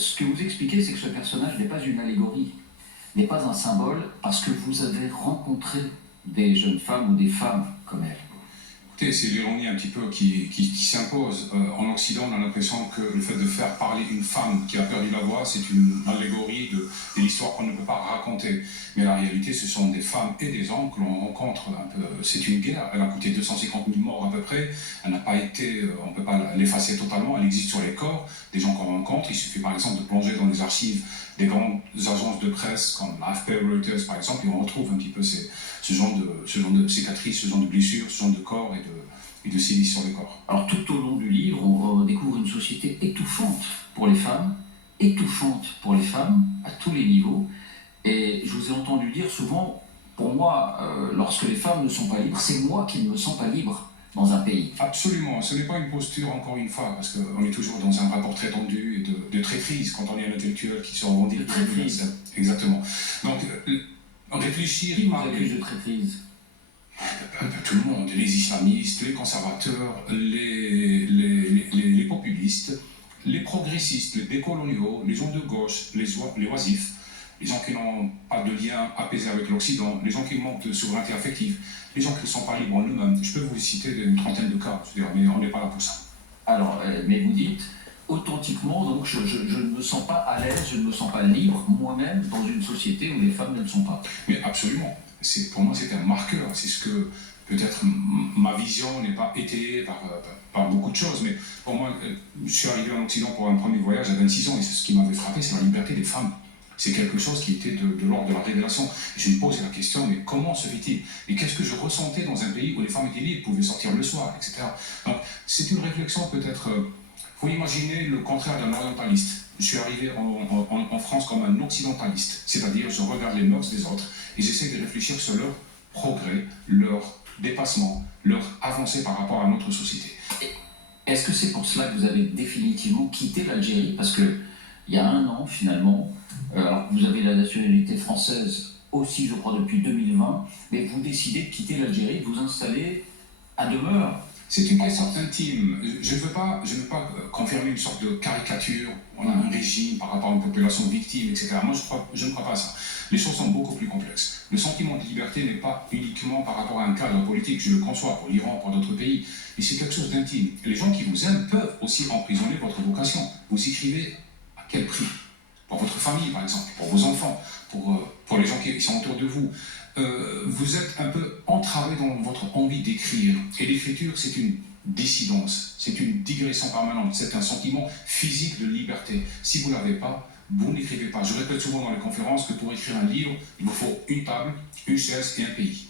Ce que vous expliquez, c'est que ce personnage n'est pas une allégorie, n'est pas un symbole, parce que vous avez rencontré des jeunes femmes ou des femmes comme elle. Écoutez, c'est l'ironie un petit peu qui s'impose. En Occident, on a l'impression que le fait de faire parler une femme qui a perdu la voix, c'est une allégorie de l'histoire qu'on ne peut pas raconter. Mais la réalité, ce sont des femmes et des hommes que l'on rencontre un peu. C'est une guerre, elle a coûté 250 000 morts à peu près. Elle n'a pas été, on ne peut pas l'effacer totalement, elle existe sur les corps des gens qu'on rencontre. Il suffit par exemple de plonger dans les archives des grandes agences de presse comme AFP, Reuters par exemple, et on retrouve un petit peu ce genre de cicatrices, ce genre de blessures, ce genre de corps et de silice sur les corps. Alors tout au long du livre, on découvre une société étouffante pour les femmes, étouffante pour les femmes à tous les niveaux. Et je vous ai entendu dire souvent, pour moi, lorsque les femmes ne sont pas libres, c'est moi qui ne me sens pas libre dans un pays. Absolument, ce n'est pas une posture, encore une fois, parce qu'on est toujours dans un rapport très tendu et de traîtrise quand on est un intellectuel qui se revendique. De traîtrise. Exactement. Donc, réfléchir... Qui vous accuse de traîtrise? Tout le monde, les islamistes, les conservateurs, les populistes, les progressistes, les décoloniaux, les gens de gauche, les oisifs, les gens qui n'ont pas de lien apaisé avec l'Occident, les gens qui manquent de souveraineté affective, les gens qui ne sont pas libres en eux-mêmes. Je peux vous citer une trentaine de cas, mais on n'est pas là pour ça. Alors, mais vous dites, authentiquement, donc je ne me sens pas à l'aise, je ne me sens pas libre moi-même dans une société où les femmes ne le sont pas. Mais absolument. Pour moi, c'est un marqueur. C'est ce que peut-être ma vision n'est pas étayée par beaucoup de choses. Mais pour moi, je suis arrivé en Occident pour un premier voyage à 26 ans et c'est ce qui m'avait frappé, c'est la liberté des femmes. C'est quelque chose qui était de l'ordre de la révélation. Et je me posais la question, mais comment se fait-il? Et qu'est-ce que je ressentais dans un pays où les femmes étaient libres, pouvaient sortir le soir, etc. Donc, c'est une réflexion peut-être... Vous imaginez le contraire d'un orientaliste. Je suis arrivé en France comme un occidentaliste, c'est-à-dire je regarde les mœurs des autres et j'essaie de réfléchir sur leur progrès, leur dépassement, leur avancée par rapport à notre société. Est-ce que c'est pour cela que vous avez définitivement quitté l'Algérie? Parce qu'il y a un an, finalement, alors vous avez la nationalité française aussi, je crois, depuis 2020, mais vous décidez de quitter l'Algérie, de vous installer à demeure. C'est une question intime. Je ne veux pas confirmer une sorte de caricature. On a un régime par rapport à une population victime, etc. Moi, je ne crois pas à ça. Les choses sont beaucoup plus complexes. Le sentiment de liberté n'est pas uniquement par rapport à un cadre politique, je le conçois, pour l'Iran, pour d'autres pays, mais c'est quelque chose d'intime. Et les gens qui vous aiment peuvent aussi emprisonner votre vocation. Vous écrivez à quel prix? Pour votre famille, par exemple, pour vos enfants, pour les gens qui sont autour de vous. Vous êtes un peu entravé dans votre envie d'écrire. Et l'écriture, c'est une dissidence, c'est une digression permanente, c'est un sentiment physique de liberté. Si vous ne l'avez pas, vous n'écrivez pas. Je répète souvent dans les conférences que pour écrire un livre, il vous faut une table, une chaise et un pays.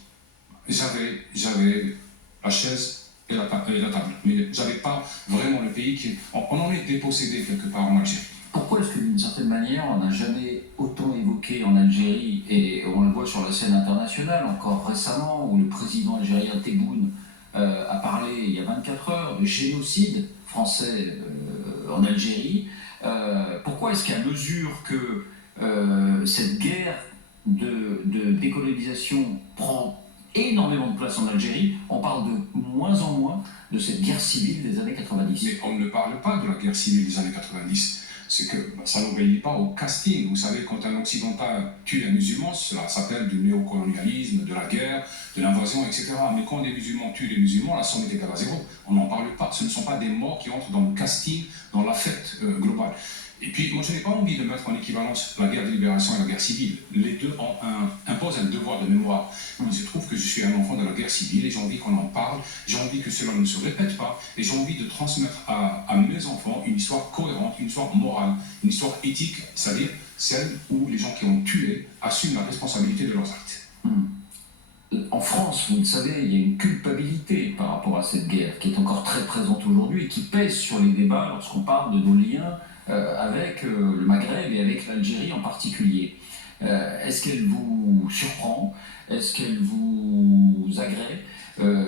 J'avais la chaise et la table, mais je n'avais pas vraiment le pays on en est dépossédé quelque part en Algérie. Pourquoi est-ce que d'une certaine manière on n'a jamais autant évoqué en Algérie, et on le voit sur la scène internationale encore récemment, où le président algérien Tebboune a parlé il y a 24 heures de génocide français en Algérie. Pourquoi est-ce qu'à mesure que cette guerre de décolonisation prend énormément de place en Algérie, on parle de moins en moins de cette guerre civile des années 90? Mais on ne parle pas de la guerre civile des années 90. C'est que ça n'obéit pas au casting. Vous savez, quand un occidental tue un musulman, cela s'appelle du néocolonialisme, de la guerre, de l'invasion, etc. Mais quand des musulmans tuent des musulmans, la somme est égale à zéro. On n'en parle pas. Ce ne sont pas des morts qui entrent dans le casting, dans l'affect global. Et puis, moi, je n'ai pas envie de mettre en équivalence la guerre de libération et la guerre civile. Les deux imposent un devoir de mémoire. Il se trouve que je suis un enfant de la guerre civile et j'ai envie qu'on en parle, j'ai envie que cela ne se répète pas, et j'ai envie de transmettre à mes enfants une histoire cohérente, une histoire morale, une histoire éthique, c'est-à-dire celle où les gens qui ont tué assument la responsabilité de leurs actes. En France, vous le savez, il y a une culpabilité par rapport à cette guerre qui est encore très présente aujourd'hui et qui pèse sur les débats lorsqu'on parle de nos liens avec le Maghreb et avec l'Algérie en particulier. Est-ce qu'elle vous surprend? Est-ce qu'elle vous agrée?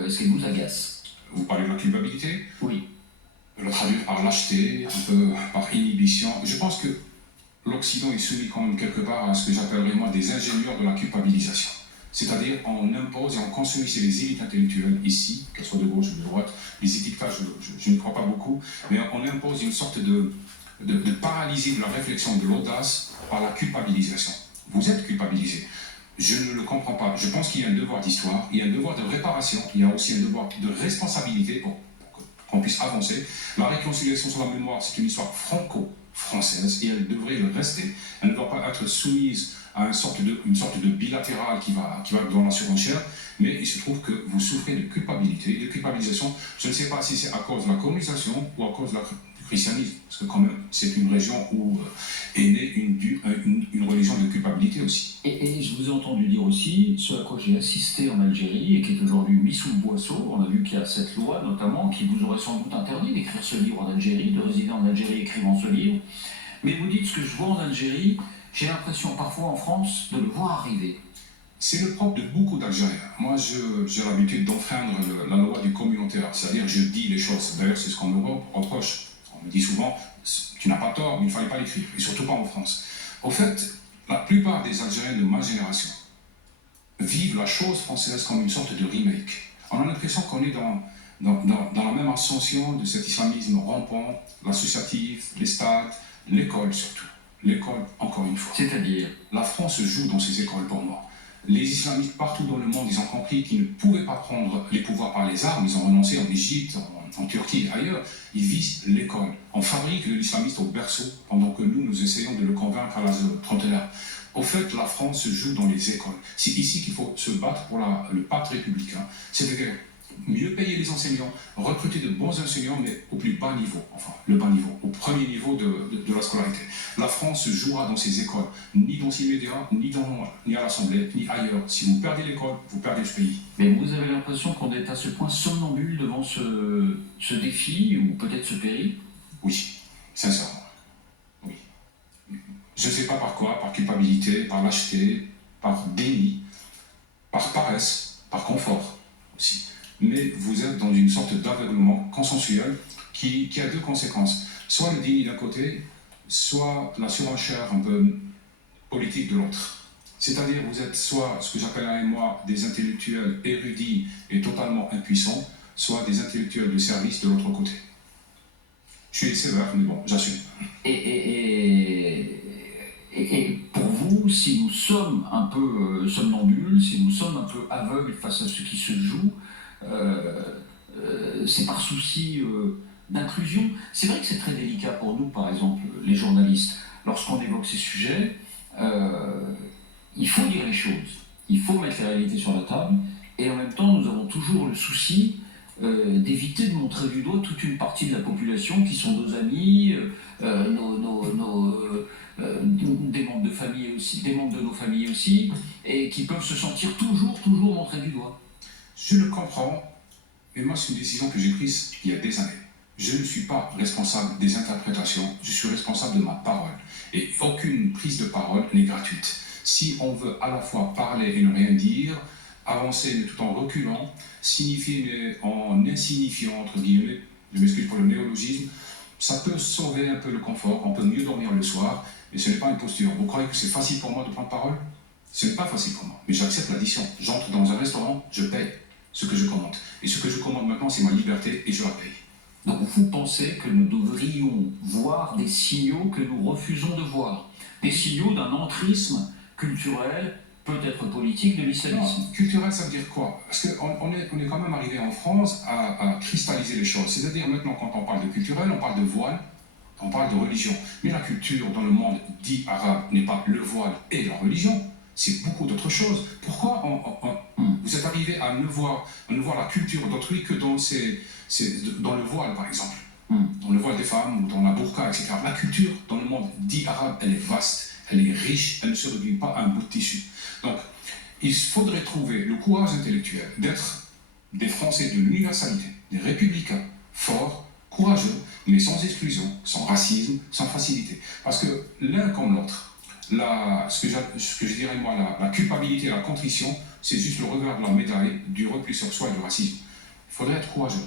Est-ce qu'elle vous agace? Vous parlez de la culpabilité? Oui. Je le traduire par lâcheté, un peu par inhibition. Je pense que l'Occident est soumis quand même quelque part à ce que j'appellerais moi des ingénieurs de la culpabilisation. C'est-à-dire on impose et on construit chez les élites intellectuelles ici, qu'elles soient de gauche ou de droite, les étiquetages, je ne crois pas beaucoup, mais on impose une sorte de paralyser la réflexion, de l'audace par la culpabilisation. Vous êtes culpabilisé. Je ne le comprends pas. Je pense qu'il y a un devoir d'histoire, il y a un devoir de réparation, il y a aussi un devoir de responsabilité pour qu'on puisse avancer. La réconciliation sur la mémoire, c'est une histoire franco-française et elle devrait le rester. Elle ne doit pas être soumise à une sorte de bilatéral qui va dans la surenchère, mais il se trouve que vous souffrez de culpabilité, de culpabilisation. Je ne sais pas si c'est à cause de la colonisation ou à cause du christianisme, parce que quand même, c'est une région où est née une religion de culpabilité aussi. Et je vous ai entendu dire aussi, ce à quoi j'ai assisté en Algérie et qui est aujourd'hui mis sous le boisseau, on a vu qu'il y a cette loi notamment qui vous aurait sans doute interdit d'écrire ce livre en Algérie, de résider en Algérie écrivant ce livre, mais vous dites ce que je vois en Algérie, j'ai l'impression parfois en France de le voir arriver. C'est le propre de beaucoup d'Algériens. Moi, j'ai l'habitude d'enfreindre la loi du communautaire, c'est-à-dire je dis les choses. D'ailleurs, c'est ce qu'on me reproche. On me dit souvent, tu n'as pas tort, mais il ne fallait pas l'écrire, et surtout pas en France. Au fait, la plupart des Algériens de ma génération vivent la chose française comme une sorte de remake. On a l'impression qu'on est dans la même ascension de cet islamisme rampant, l'associatif, les stades, l'école surtout. L'école, encore une fois. C'est-à-dire, la France joue dans ces écoles pour moi. Les islamistes partout dans le monde, ils ont compris qu'ils ne pouvaient pas prendre les pouvoirs par les armes, ils ont renoncé en Égypte, en Turquie et ailleurs. Ils visent l'école. On fabrique l'islamiste au berceau, pendant que nous essayons de le convaincre à l'âge de trentenaire. Au fait, la France joue dans les écoles. C'est ici qu'il faut se battre pour le pacte républicain. C'est-à-dire mieux payer les enseignants, recruter de bons enseignants, mais au plus bas niveau, enfin le bas niveau, au premier niveau de la scolarité. La France jouera dans ces écoles, ni dans ces médias, ni à l'Assemblée, ni ailleurs. Si vous perdez l'école, vous perdez ce pays. Mais vous avez l'impression qu'on est à ce point somnambule devant ce défi, ou peut-être ce péril? Oui, sincèrement. Oui. Je ne sais pas par quoi, par culpabilité, par lâcheté, par déni, par paresse, par confort aussi. Mais vous êtes dans une sorte d'aveuglement consensuel qui a deux conséquences. Soit le déni d'un côté, soit la surenchère un peu politique de l'autre. C'est-à-dire vous êtes soit ce que j'appellerais moi des intellectuels érudits et totalement impuissants, soit des intellectuels de service de l'autre côté. Je suis sévère, mais bon, j'assume. Et pour vous, si nous sommes un peu somnambules, si nous sommes un peu aveugles face à ce qui se joue, c'est par souci d'inclusion. C'est vrai que c'est très délicat pour nous, par exemple, les journalistes. Lorsqu'on évoque ces sujets, il faut dire les choses, il faut mettre la réalité sur la table, et en même temps, nous avons toujours le souci d'éviter de montrer du doigt toute une partie de la population qui sont nos amis, des membres de famille aussi, des membres de nos familles aussi, et qui peuvent se sentir toujours montrés du doigt. Je le comprends, mais moi c'est une décision que j'ai prise il y a des années. Je ne suis pas responsable des interprétations, je suis responsable de ma parole. Et aucune prise de parole n'est gratuite. Si on veut à la fois parler et ne rien dire, avancer mais tout en reculant, signifier mais en insignifiant, entre guillemets, je m'excuse pour le néologisme, ça peut sauver un peu le confort, on peut mieux dormir le soir, mais ce n'est pas une posture. Vous croyez que c'est facile pour moi de prendre parole? Ce n'est pas facile pour moi, mais j'accepte l'addition. J'entre dans un restaurant, je paye ce que je commande. Et ce que je commande maintenant, c'est ma liberté et je la paye. Donc vous pensez que nous devrions voir des signaux que nous refusons de voir, des signaux d'un entrisme culturel, peut-être politique, de l'islamisme? Culturel, ça veut dire quoi? Parce qu'on est quand même arrivé en France à cristalliser les choses. C'est-à-dire maintenant, quand on parle de culturel, on parle de voile, on parle de religion. Mais la culture dans le monde dit arabe n'est pas le voile et la religion. C'est beaucoup d'autres choses. Pourquoi vous êtes arrivé à ne voir la culture d'autrui que dans le voile, par exemple, dans le voile des femmes ou dans la burqa, etc. La culture dans le monde dit arabe, elle est vaste, elle est riche, elle ne se réduit pas à un bout de tissu. Donc, il faudrait trouver le courage intellectuel d'être des Français de l'universalité, des républicains forts, courageux, mais sans exclusion, sans racisme, sans facilité. Parce que l'un comme l'autre, ce que je dirais moi, la culpabilité et la contrition, c'est juste le revers de la médaille du repli sur soi et du racisme. Il faudrait être courageux.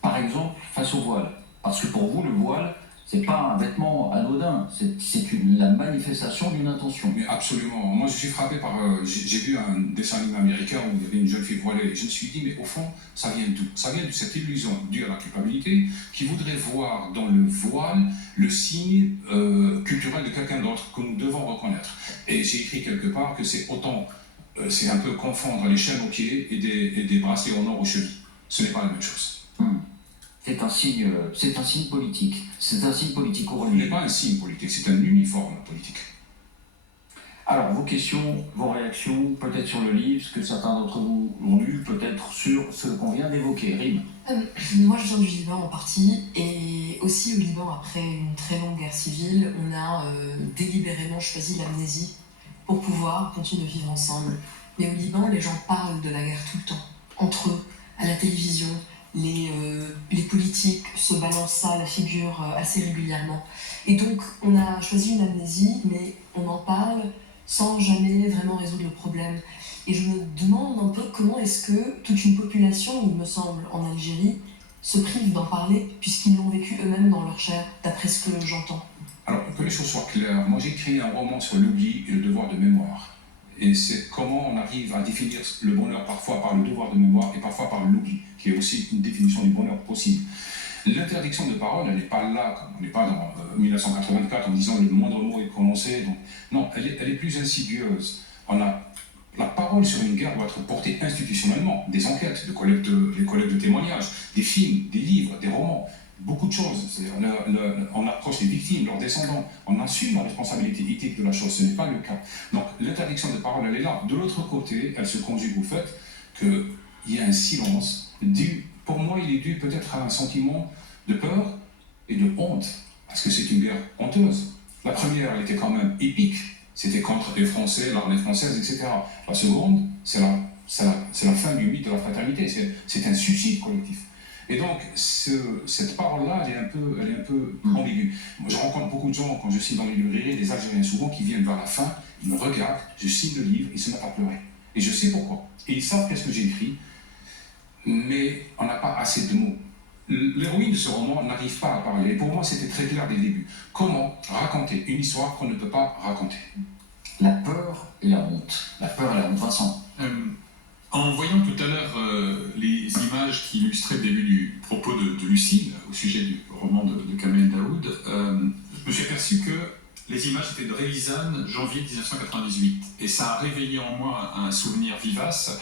Par exemple, face au voile. Parce que pour vous, le voile, c'est pas un vêtement anodin, c'est une la manifestation d'une intention. Mais absolument. Moi, je suis frappé par... j'ai vu un dessin animé américain où il y avait une jeune fille voilée. Je me suis dit, mais au fond, ça vient d'où? Ça vient de cette illusion due à la culpabilité qui voudrait voir dans le voile le signe culturel de quelqu'un d'autre que nous devons reconnaître. Et j'ai écrit quelque part que c'est autant... c'est un peu confondre les chaînes aux pieds et des bracelets en or aux chevilles. Ce n'est pas la même chose. C'est un signe politique. C'est un signe Ce politico-religieux. n'est pas un signe politique, c'est un uniforme politique. Alors, vos questions, vos réactions, peut-être sur le livre, ce que certains d'entre vous l'ont lu, peut-être sur ce qu'on vient d'évoquer. Rim. Moi, je viens du Liban en partie, et aussi au Liban, après une très longue guerre civile, on a délibérément choisi l'amnésie pour pouvoir continuer de vivre ensemble. Mais au Liban, les gens parlent de la guerre tout le temps, entre eux, à la télévision. Les politiques se balancent ça à la figure assez régulièrement. Et donc, on a choisi une amnésie, mais on en parle sans jamais vraiment résoudre le problème. Et je me demande un peu comment est-ce que toute une population, il me semble, en Algérie, se prive d'en parler, puisqu'ils l'ont vécu eux-mêmes dans leur chair, d'après ce que j'entends. Alors, que les choses soient claires, moi j'ai écrit un roman sur l'oubli et le devoir de mémoire. Et c'est comment on arrive à définir le bonheur parfois par le devoir de mémoire et parfois par l'oubli, qui est aussi une définition du bonheur possible. L'interdiction de parole, elle n'est pas là, comme on n'est pas dans 1984 en disant le moindre mot est prononcé. Donc, non, elle est plus insidieuse. La parole sur une guerre doit être portée institutionnellement. Des enquêtes, des collectes de témoignages, des films, des livres, des romans. Beaucoup de choses. On approche les victimes, leurs descendants. On assume la responsabilité éthique de la chose. Ce n'est pas le cas. Donc l'interdiction de parole, elle est là. De l'autre côté, elle se conjugue au fait qu'il y a un silence dû, pour moi, il est dû peut-être à un sentiment de peur et de honte. Parce que c'est une guerre honteuse. La première, elle était quand même épique. C'était contre les Français, l'armée française, etc. La seconde, c'est la fin du mythe de la fraternité. C'est un suicide collectif. Et donc, cette parole-là, elle est un peu ambiguë. Moi, je rencontre beaucoup de gens, quand je signe dans les librairies, des Algériens souvent, qui viennent vers la fin, ils me regardent, je signe le livre, ils se mettent à pleurer. Et je sais pourquoi. Et ils savent qu'est-ce que j'ai écrit, mais on n'a pas assez de mots. L'héroïne de ce roman n'arrive pas à parler. Et pour moi, c'était très clair dès le début. Comment raconter une histoire qu'on ne peut pas raconter? La peur et la honte. La peur et la honte, Vincent. En voyant tout à l'heure les images qui illustraient le début du propos de Lucille au sujet du roman de Kamel Daoud, je me suis aperçu que les images étaient de Révisane, janvier 1998. Et ça a réveillé en moi un souvenir vivace.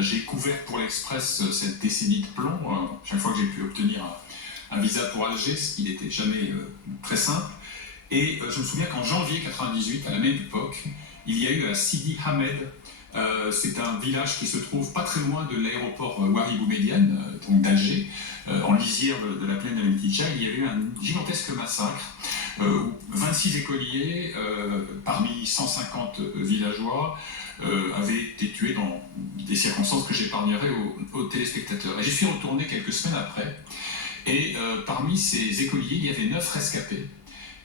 J'ai couvert pour l'Express cette décennie de plomb, chaque fois que j'ai pu obtenir un visa pour Alger, ce qui n'était jamais très simple. Et je me souviens qu'en janvier 1998, à la même époque, il y a eu à Sidi Hamed, c'est un village qui se trouve pas très loin de l'aéroport Ouari Boumedienne, donc d'Alger, en lisière de la plaine d'Al-Metidja. Il y a eu un gigantesque massacre où 26 écoliers, parmi 150 villageois, avaient été tués dans des circonstances que j'épargnerai aux téléspectateurs. Et j'y suis retourné quelques semaines après, et parmi ces écoliers, il y avait 9 rescapés.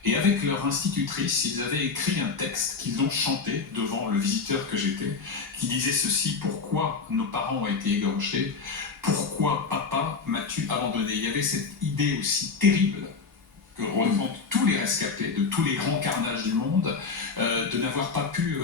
Et avec leur institutrice, ils avaient écrit un texte qu'ils ont chanté devant le visiteur que j'étais, qui disait ceci: pourquoi nos parents ont été égorgés? Pourquoi, papa, m'as-tu abandonné? Il y avait cette idée aussi terrible que ressentent tous les rescapés de tous les grands carnages du monde, de n'avoir pas pu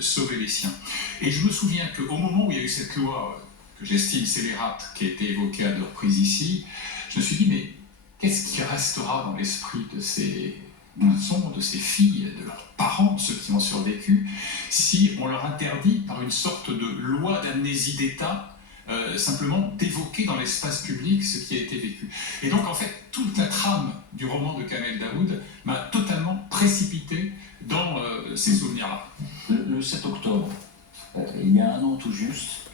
sauver les siens. Et je me souviens qu'au moment où il y a eu cette loi, que j'estime scélérate, qui a été évoquée à 2 reprises ici, je me suis dit, mais qu'est-ce qui restera dans l'esprit de ces garçons, de ces filles, de leurs parents, ceux qui ont survécu, si on leur interdit par une sorte de loi d'amnésie d'État simplement d'évoquer dans l'espace public ce qui a été vécu. Et donc en fait, toute la trame du roman de Kamel Daoud m'a totalement précipité dans ces souvenirs-là. Le 7 octobre, il y a un an tout juste,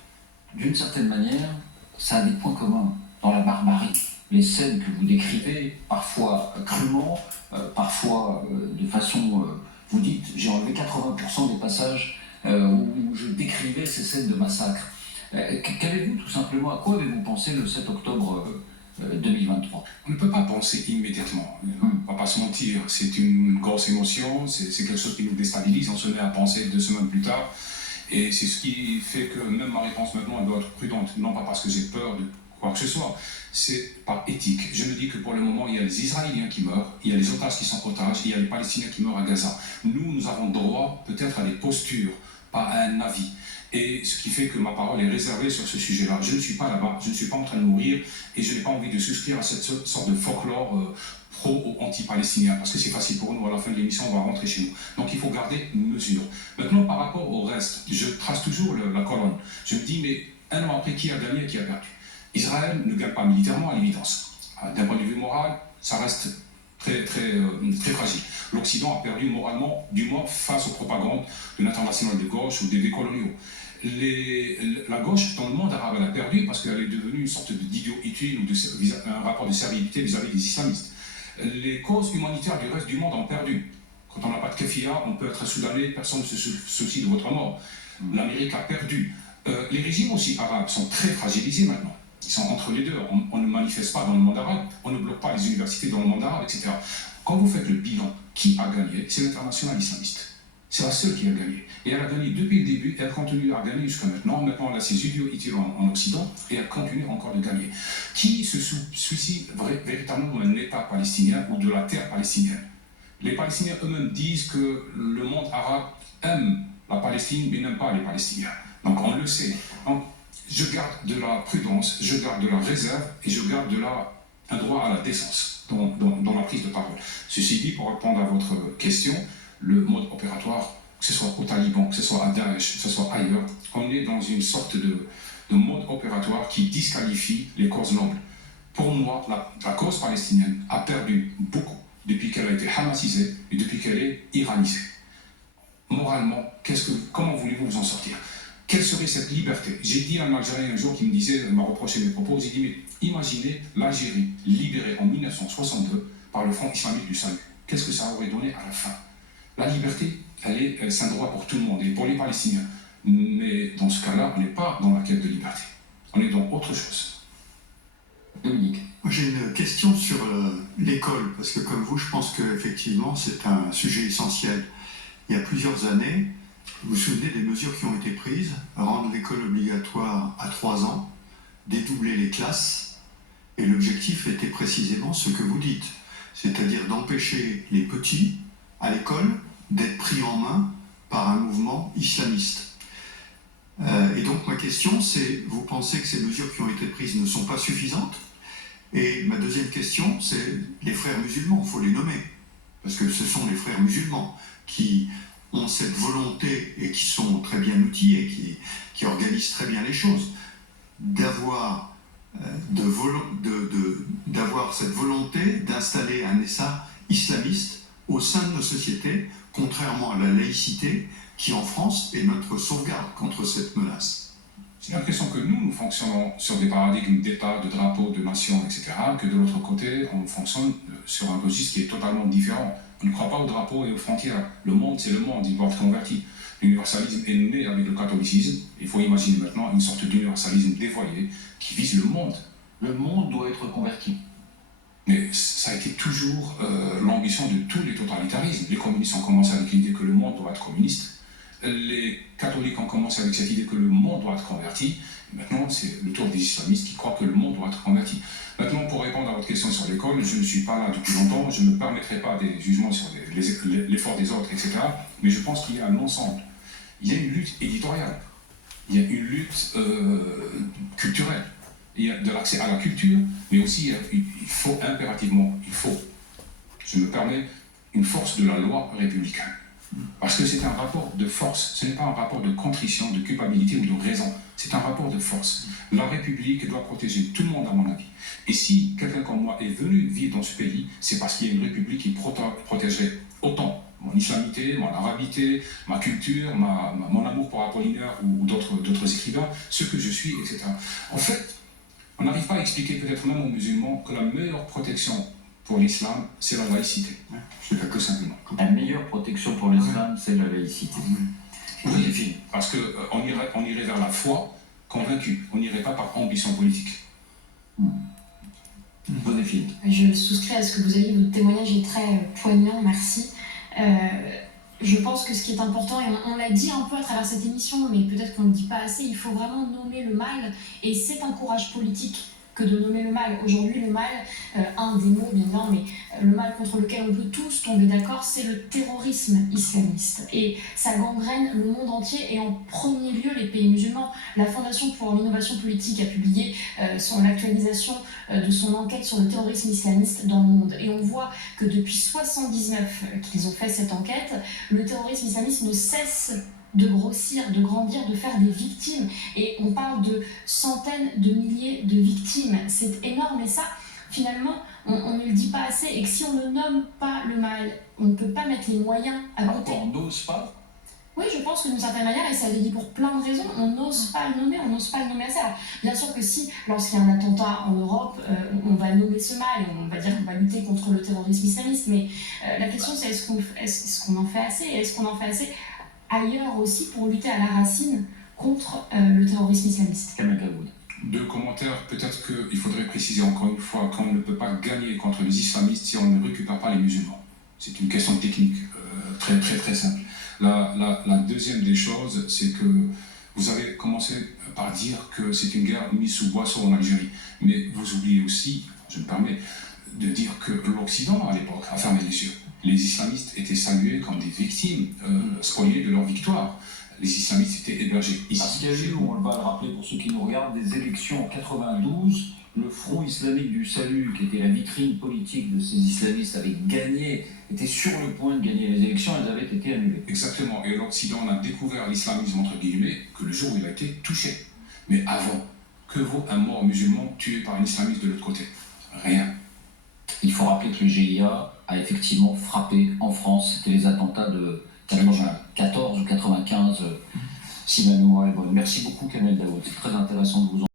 d'une certaine manière, ça a des points communs dans la barbarie. Les scènes que vous décrivez, parfois crûment, parfois de façon... vous dites, j'ai enlevé 80% des passages où je décrivais ces scènes de massacre. Qu'avez-vous tout simplement, à quoi avez-vous pensé le 7 octobre 2023? On ne peut pas penser immédiatement. On ne va pas se mentir. C'est une grosse émotion, c'est quelque chose qui nous déstabilise. On se met à penser 2 semaines plus tard. Et c'est ce qui fait que même ma réponse maintenant, elle doit être prudente. Non pas parce que j'ai peur de quoi que ce soit. C'est par éthique. Je me dis que pour le moment, il y a les Israéliens qui meurent, il y a les otages qui sont otages, il y a les Palestiniens qui meurent à Gaza. Nous avons droit peut-être à des postures, pas à un avis. Et ce qui fait que ma parole est réservée sur ce sujet-là. Je ne suis pas là-bas, je ne suis pas en train de mourir et je n'ai pas envie de souscrire à cette sorte de folklore pro ou anti-palestinien, parce que c'est facile pour nous, à la fin de l'émission, on va rentrer chez nous. Donc il faut garder une mesure. Maintenant, par rapport au reste, je trace toujours la colonne. Je me dis, mais un an après, qui a gagné et qui a perdu? Israël ne gagne pas militairement, à l'évidence. D'un point de vue moral, ça reste très fragile. L'Occident a perdu moralement, du moins face aux propagandes de l'international de gauche ou des décoloniaux. La gauche dans le monde arabe, elle a perdu parce qu'elle est devenue une sorte d'idiot utile ou un rapport de servilité vis-à-vis des islamistes. Les causes humanitaires du reste du monde ont perdu. Quand on n'a pas de kefia, on peut être soudané, personne ne se soucie de votre mort. L'Amérique a perdu. Les régimes aussi arabes sont très fragilisés maintenant. Ils sont entre les deux. On ne manifeste pas dans le monde arabe, on ne bloque pas les universités dans le monde arabe, etc. Quand vous faites le bilan, qui a gagné? C'est l'international islamiste. C'est la seule qui a gagné. Et elle a gagné depuis le début, et elle continue à gagner jusqu'à maintenant. Maintenant, elle a ses idiots en Occident, et elle continue encore de gagner. Qui se soucie véritablement d'un État palestinien ou de la terre palestinienne? Les Palestiniens eux-mêmes disent que le monde arabe aime la Palestine, mais n'aime pas les Palestiniens. Donc on le sait. Donc, je garde de la prudence, je garde de la réserve, et je garde un droit à la décence dans la prise de parole. Ceci dit, pour répondre à votre question, le mode opératoire, que ce soit au Taliban, que ce soit à Daesh, que ce soit ailleurs, on est dans une sorte de mode opératoire qui disqualifie les causes nobles. Pour moi, la cause palestinienne a perdu beaucoup depuis qu'elle a été hamasisée et depuis qu'elle est iranisée. Moralement, comment voulez-vous vous en sortir? Quelle serait cette liberté? J'ai dit à un Algérien un jour qui m'a reproché mes propos, j'ai dit, mais imaginez l'Algérie libérée en 1962 par le Front islamique du Salut. Qu'est-ce que ça aurait donné à la fin? La liberté, c'est un droit pour tout le monde et pour les Palestiniens. Mais dans ce cas-là, on n'est pas dans la quête de liberté. On est dans autre chose. Dominique. J'ai une question sur l'école, parce que comme vous, je pense qu'effectivement, c'est un sujet essentiel. Il y a plusieurs années, vous vous souvenez des mesures qui ont été prises, rendre l'école obligatoire à 3 ans, dédoubler les classes, et l'objectif était précisément ce que vous dites, c'est-à-dire d'empêcher les petits, à l'école, d'être pris en main par un mouvement islamiste. Et donc ma question, c'est, vous pensez que ces mesures qui ont été prises ne sont pas suffisantes? Et ma deuxième question, c'est les frères musulmans, il faut les nommer, parce que ce sont les frères musulmans qui ont cette volonté et qui sont très bien outillés et qui organisent très bien les choses, d'avoir cette volonté d'installer un État islamiste au sein de nos sociétés, contrairement à la laïcité qui en France est notre sauvegarde contre cette menace. J'ai l'impression que nous fonctionnons sur des paradigmes d'État, de drapeaux, de nations, etc., que de l'autre côté, on fonctionne sur un registre qui est totalement différent. On ne croit pas aux drapeaux et aux frontières. Le monde, c'est le monde, il doit être converti. L'universalisme est né avec le catholicisme. Il faut imaginer maintenant une sorte d'universalisme dévoyé qui vise le monde. Le monde doit être converti. Mais ça a été toujours l'ambition de tous les totalitarismes. Les communistes ont commencé avec l'idée que le monde doit être communiste. Les catholiques ont commencé avec cette idée que le monde doit être converti. Maintenant, c'est le tour des islamistes qui croient que le monde doit être converti. Maintenant, pour répondre à votre question sur l'école, je ne suis pas là depuis longtemps, je ne permettrai pas des jugements sur l'effort des autres, etc. Mais je pense qu'il y a un ensemble. Il y a une lutte éditoriale, il y a une lutte culturelle, il y a de l'accès à la culture, mais aussi il faut impérativement, je me permets, une force de la loi républicaine. Parce que c'est un rapport de force, ce n'est pas un rapport de contrition, de culpabilité ou de raison, c'est un rapport de force. La République doit protéger tout le monde, à mon avis. Et si quelqu'un comme moi est venu vivre dans ce pays, c'est parce qu'il y a une République qui protégerait autant mon islamité, mon arabité, ma culture, mon amour pour Apollinaire ou d'autres écrivains, ce que je suis, etc. En fait, on n'arrive pas à expliquer, peut-être même aux musulmans, que la meilleure protection pour l'islam, c'est la laïcité. C'est que simplement. La meilleure protection pour l'islam, c'est la laïcité. Oui, parce qu'on irait vers la foi convaincue, on n'irait pas par ambition politique. Joséphine. Je souscris à ce que vous avez dit, votre témoignage est très poignant, merci. Je pense que ce qui est important, et on l'a dit un peu à travers cette émission, mais peut-être qu'on ne le dit pas assez, il faut vraiment nommer le mal, et c'est un courage politique que de nommer le mal. Aujourd'hui, le mal, un des mots, bien évidemment, mais le mal contre lequel on peut tous tomber d'accord, c'est le terrorisme islamiste. Et ça gangrène le monde entier et en premier lieu les pays musulmans. La Fondation pour l'innovation politique a publié l'actualisation de son enquête sur le terrorisme islamiste dans le monde. Et on voit que depuis 1979 qu'ils ont fait cette enquête, le terrorisme islamiste ne cesse de grossir, de grandir, de faire des victimes. Et on parle de centaines de milliers de victimes. C'est énorme et ça, finalement, on ne le dit pas assez. Et que si on ne nomme pas le mal, on ne peut pas mettre les moyens à côté. On n'ose pas. Oui, je pense que d'une certaine manière, et ça l'est dit pour plein de raisons, on n'ose pas le nommer, on n'ose pas le nommer assez. Alors, bien sûr que si, lorsqu'il y a un attentat en Europe, on va nommer ce mal et on va dire qu'on va lutter contre le terrorisme islamiste, mais la question c'est est-ce qu'on en fait assez, et est-ce qu'on en fait assez ailleurs aussi pour lutter à la racine contre le terrorisme islamiste. Kamel Daoud. Deux commentaires. Peut-être qu'il faudrait préciser encore une fois qu'on ne peut pas gagner contre les islamistes si on ne récupère pas les musulmans. C'est une question technique très très très simple. La deuxième des choses, c'est que vous avez commencé par dire que c'est une guerre mise sous boisseau en Algérie. Mais vous oubliez aussi, je me permets, de dire que l'Occident, à l'époque, a fermé les yeux. Les islamistes étaient salués comme des victimes, spoliées de leur victoire. Les islamistes étaient hébergés ici. Parce qu'il y a eu, on va le rappeler pour ceux qui nous regardent, des élections en 92. Le Front islamique du salut, qui était la vitrine politique de ces islamistes, avait gagné, était sur le point de gagner les élections, elles avaient été annulées. Exactement. Et l'Occident a découvert l'islamisme, entre guillemets, que le jour où il a été touché. Mais avant, que vaut un mort musulman tué par un islamiste de l'autre côté? Rien. Il faut rappeler que le GIA a effectivement frappé en France, c'était les attentats de 94 ou 95, si ma mémoire est bonne. Merci beaucoup Kamel Daoud, c'est très intéressant de vous